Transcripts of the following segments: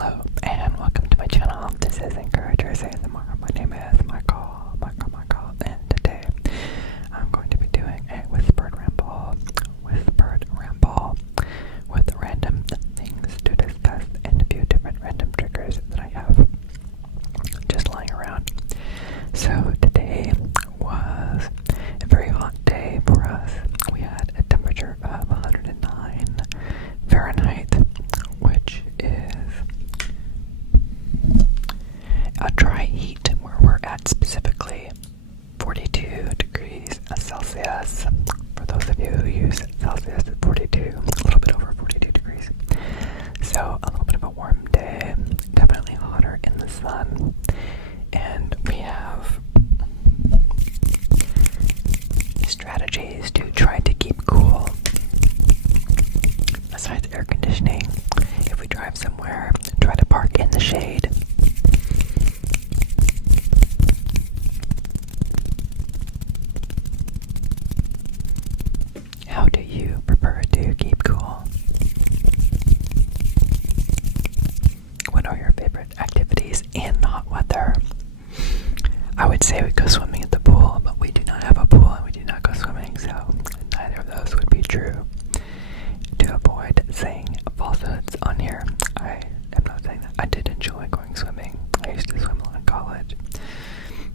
Hello, and welcome to my channel. This is Encouragers ASMR. My name is Michael, and today I'm going to be doing a whispered ramble with random things to discuss and a few different random triggers that I have just lying around. So today was a very hot day for us. We had a temperature of 109 Fahrenheit, which is a dry heat where we're at specifically 42 degrees Celsius. For those of you who use Celsius, at 42, a little bit over 42 degrees. So a little bit of a warm day, definitely hotter in the sun. And we have strategies to try to keep cool. Besides air conditioning, if we drive somewhere, try to park in the shade. How do you prefer to keep cool? What are your favorite activities in hot weather? I would say we go swimming at the pool, but we do not have a pool and we do not go swimming, so neither of those would be true. To avoid saying falsehoods on here, I am not saying that. I did enjoy going swimming. I used to swim a lot in college.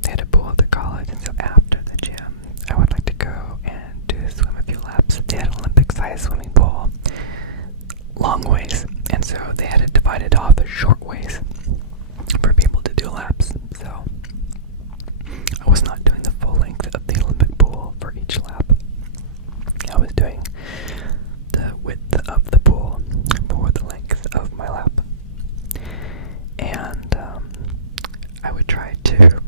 They had a pool at the college, and so after the gym, I would like to go and swim a few laps. They had an Olympic-sized swimming pool, long ways, and so they had it divided off as short ways for people to do laps. So I was not doing the full length of the Olympic pool for each lap. I was doing the width of the pool for the length of my lap. And I would try to,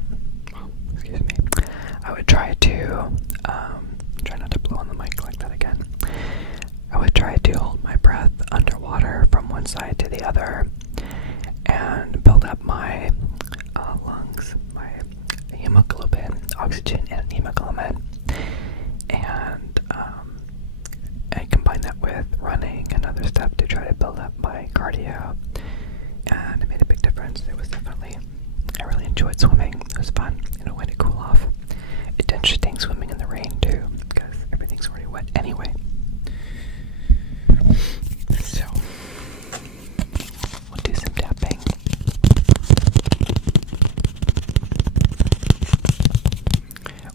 try not to blow on the mic like that again. I would try to hold my breath underwater from one side to the other and build up my lungs, my hemoglobin, oxygen and hemoglobin, and I combined that with running and other stuff to try to build up my cardio, and it made a big difference. It was definitely, I really enjoyed swimming. It was fun, a way to cool off. It's interesting swimming in the rain too, because everything's already wet anyway. So, we'll do some tapping.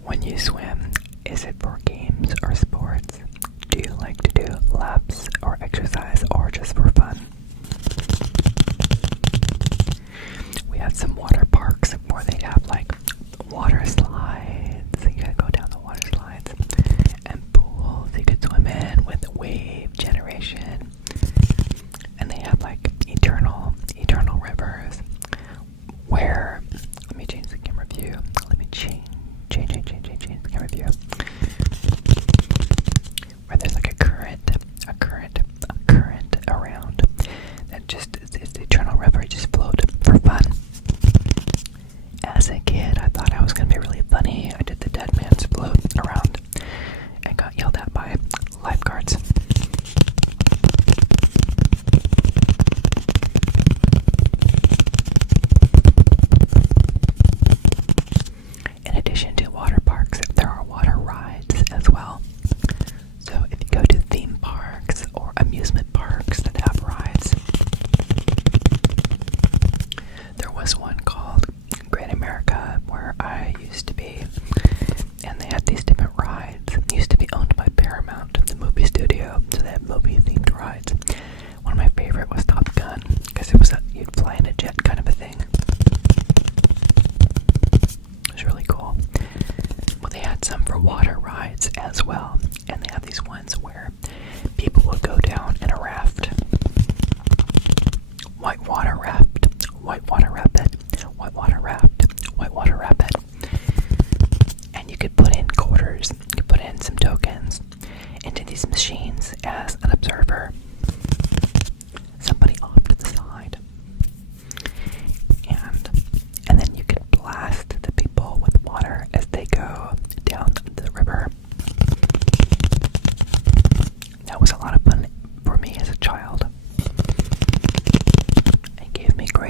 When you swim, is it for games or sports? Do you like to do laps or exercise or just for fun? We had some water parks where they have like water slides. So you gotta go down the water slides, and pools you could swim in with wave generation. And they have like eternal rivers where, let me change the camera view. Let me change the camera view. Where there's like a current around that just, it's the eternal river, just float for fun.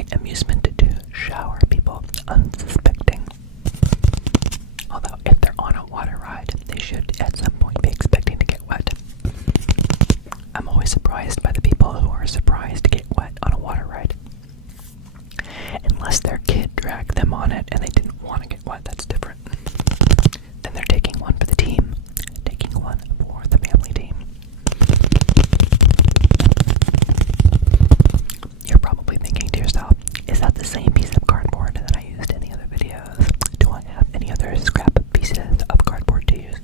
great amusement to shower people unsuspecting. Although if they're on a water ride, they should at some point be expecting to get wet. I'm always surprised by the people who are surprised to get wet on a water ride. Unless their kid dragged them on it and they didn't want to get wet, that's different. Then they're taking one for the team. Taking one for the family team. You're probably thinking to yourself, is that the same piece of cardboard that I used in the other videos? Do I have any other scrap pieces of cardboard to use?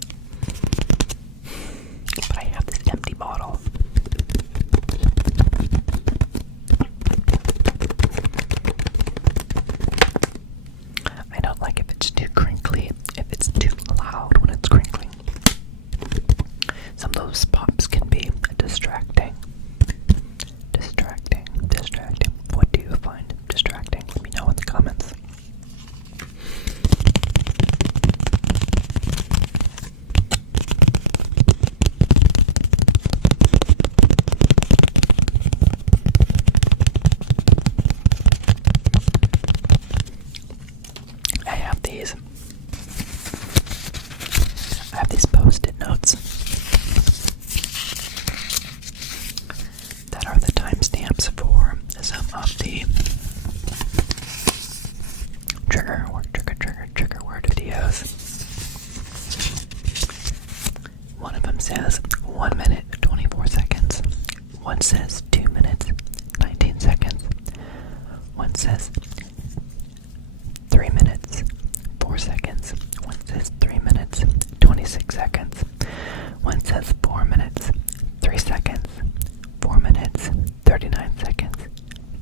But I have this empty bottle. I don't like if it's too crinkly, if it's too loud when it's crinkling. Some of those pops can be distracting. Distracting. What do you find distracting? Let me know in the comments. I have these post-it notes that are the timestamps for some of the trigger word videos. One of them says 1 minute 24 seconds. One says 2 minutes 19 seconds. One says 3 minutes 4 seconds. One says 3 minutes 26 seconds. One says 4 minutes 3 seconds. 4 minutes 39 seconds.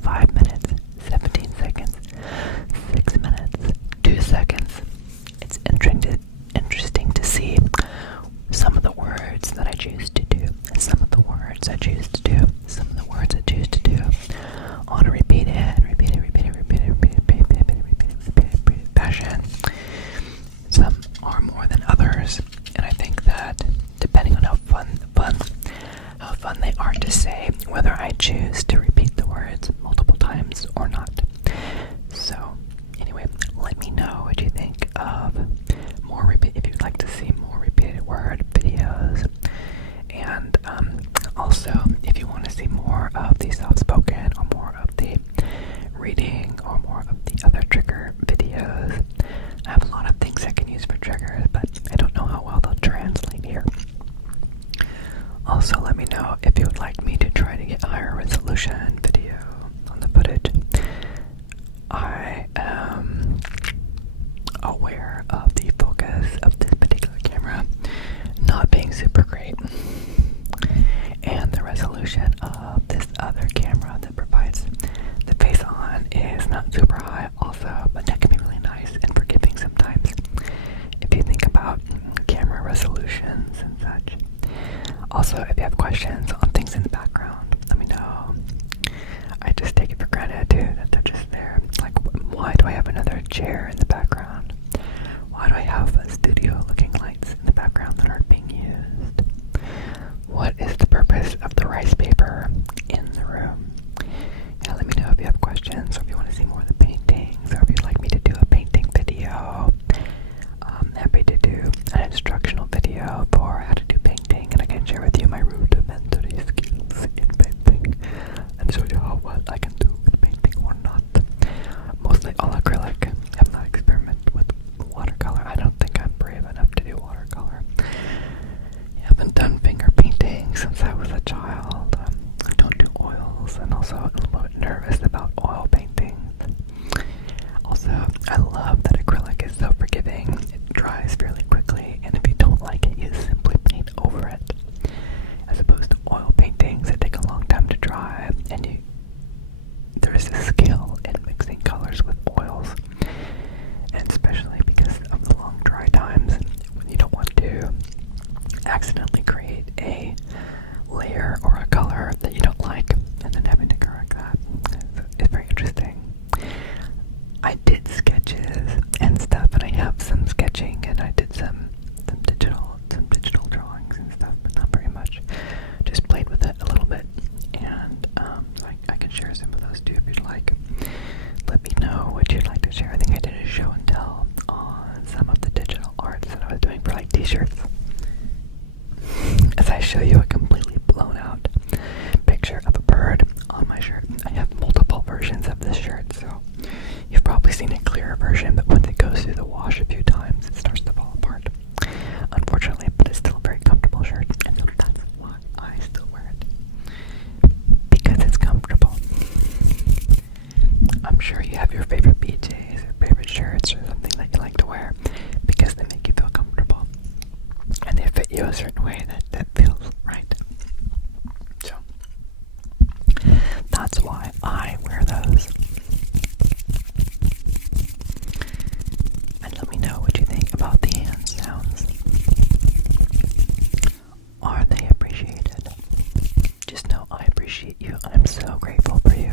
5 minutes 17 seconds. 6 minutes 2 seconds. It's interesting to see some of the words that I choose to do, and some of the words I choose to do, some of the words I choose to do on a repeated fashion. Some are more than others, and I think that depending on how fun they are to say, whether I choose to repeat the words multiple times or not. So, anyway, let me know what you think of if you'd like to see more repeated word videos, and also if you want to see more of the soft-spoken or more of the reading or more of the other trigger videos. I have a lot of things I can use for triggers, but I don't know how well they'll translate here. Also, let me know if you would like me to try to get higher resolution video on the footage. I am aware of the focus of this particular camera not being super great, and the resolution of this other camera that provides the face on is not super high also, but that can be really nice and forgiving sometimes if you think about camera resolutions and such. Also, if you have questions on things in the background, let me know. I just take it for granted too that they're just there. Like, why do I have another chair in the background? Why do I have studio looking lights in the background that aren't being used? What is the purpose of the rice paper in the room? Yeah, let me know if you have questions, or if you want to see more of the paintings, or if you'd like me to do a painting video. I'm happy to do an instructional video for how to do painting, and I can share with you my rudimentary skills in painting and show you how well I can do with painting or not. Mostly all acrylic. I have not experimented with watercolor. I don't think I'm brave enough to do watercolor. I haven't done finger painting since I was a child. I don't do oils, and also I'm a little bit nervous about oil painting. Also, I love that acrylic is so forgiving. It dries fairly quickly, and if you don't like it, you simply paint over it. As opposed to oil paintings that take a long time to dry, and there's a skill in mixing colors with oils, and especially because of the long dry times, when you don't want to accidentally create a layer or a color that you don't like, and then having to correct that. It's very interesting. I did sketches and stuff, and I have some sketching, and I did some sure you have your favorite PJs or favorite shirts or something that you like to wear because they make you feel comfortable and they fit you a certain way that feels right. So that's why I wear those. And let me know what you think about the hand sounds. Are they appreciated? Just know I appreciate you. I'm so grateful for you.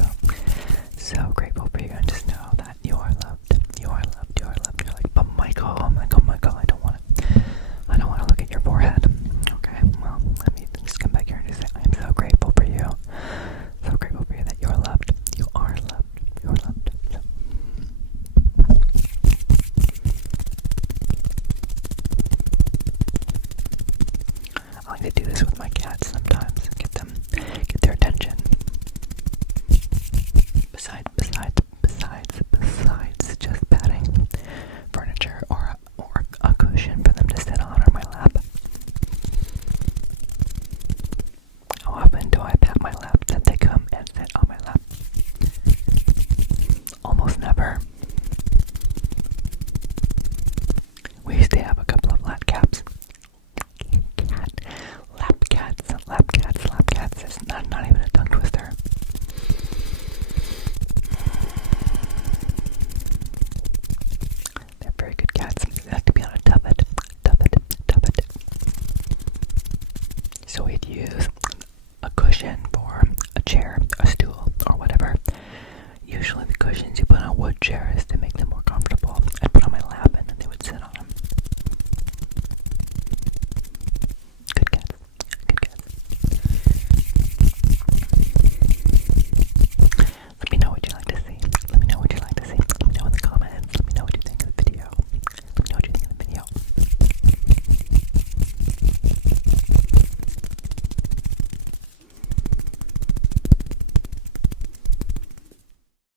So grateful for you. And just know that you are loved. You are loved. You are loved. You're like, but Michael, I don't want to look at your forehead. Okay, well, let me just come back here and just say, I'm so grateful for you. So grateful for you that you're loved. You are loved. You're loved. So. I like to do this with my cats sometimes. Get their attention. Besides just patting furniture or a cushion for them to sit on or my lap. How often do I pat my lap that they come and sit on my lap? Almost never. We used to have a couple of lap cats. Lap cats. It's not even a tongue twister. They're very good cats. They like to be on a tuffet. So we'd use a cushion for a chair, a stool, or whatever. Usually the cushions you put on wood chairs